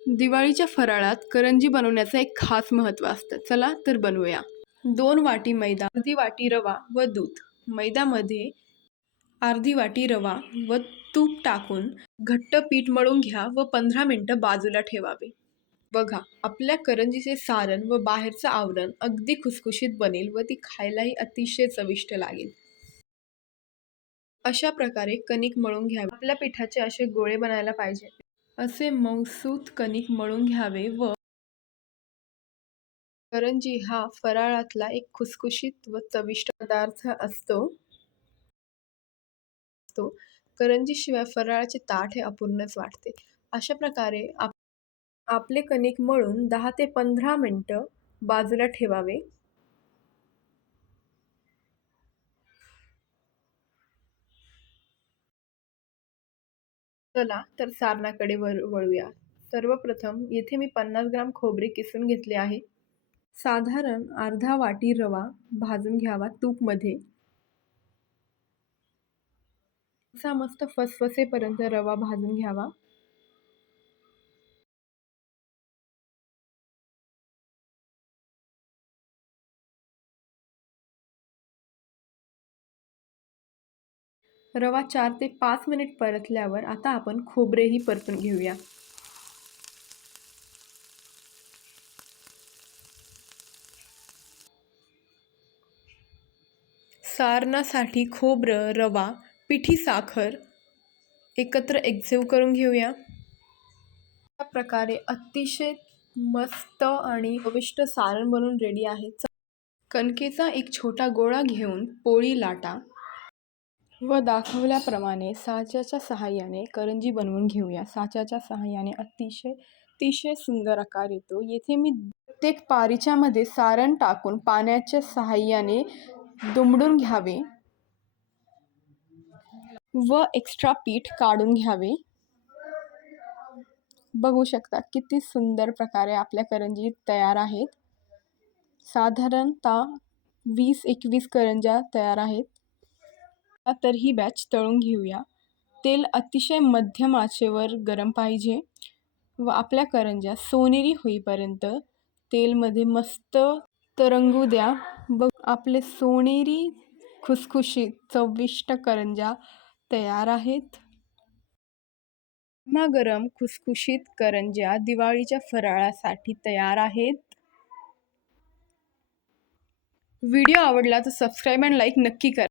दिवाळीच्या फराळात करंजी बनवण्याचं एक खास महत्त्व असतं. चला तर बनवूया. 2 वाटी मैदा, अर्धी वाटी रवा व दूध. मैद्यामध्ये अर्धी वाटी रवा व तूप टाकून घट्ट पीठ मळून घ्या व 15 मिनिटं बाजूला ठेवावे. बघा, आपल्या करंजीचे सारण व बाहेरचं आवरण अगदी खुसखुशीत बनेल व ती खायलाही अतिशय चविष्ट लागेल. अशा प्रकारे कणिक मळून घ्यावी. आपल्या पिठाचे असे गोळे बनायला पाहिजे. असे मऊसूत कणिक मळून घ्यावे व करंजी हा फराळातला एक खुसखुशीत व चविष्ट पदार्थ असतो. करंजीशिवाय फराळाचे ताट हे अपूर्णच वाटते. अशा प्रकारे आपले कणिक मळून 10 ते 15 मिनिटं बाजूला ठेवावे. चला तर सारणाकडे वळूया. सर्वप्रथम येथे मी 50 ग्राम खोबरे किसून घेतले आहे. साधारण अर्धा वाटी रवा भाजून घ्यावा तूपमध्ये. असा मस्त फसफसेपर्यंत रवा भाजून घ्यावा. रवा 4 ते 5 मिनिट परतल्यावर आता आपण खोबरेही परतून घेऊया. सारणासाठी खोबरं, रवा, पिठी साखर एकत्र एकजीव करून घेऊया. अशा प्रकारे अतिशय मस्त आणि चविष्ट सारण बनून रेडी आहे. कणकेचा एक छोटा गोळा घेऊन पोळी लाटा व दाखवल्याप्रमाणे साच्याच्या सहाय्याने करंजी बनवून घेऊया. साच्याच्या सहाय्याने अतिशय सुंदर आकार येतो. येथे मी प्रत्येक पारीच्यामध्ये सारण टाकून पाण्याच्या सहाय्याने दुमडून घ्यावे व एक्स्ट्रा पीठ काढून घ्यावे. बघू शकता किती सुंदर प्रकारे आपल्या करंजी तयार आहेत. साधारणतः 20-21 करंज्या तयार आहेत. तर ही बॅच तळून घेऊया. तेल अतिशय मध्यम आचेवर गरम पाहिजे व आपल्या करंज्या सोनेरी होईपर्यंत तेलमध्ये मस्त तरंगू द्या. आपले सोनेरी खुसखुशीत चविष्ट करंज्या तयार आहेत. गरम खुसखुशीत करंज्या दिवाळीच्या फराळासाठी तयार आहेत. व्हिडिओ आवडला तर सबस्क्राईब आणि लाईक नक्की करा.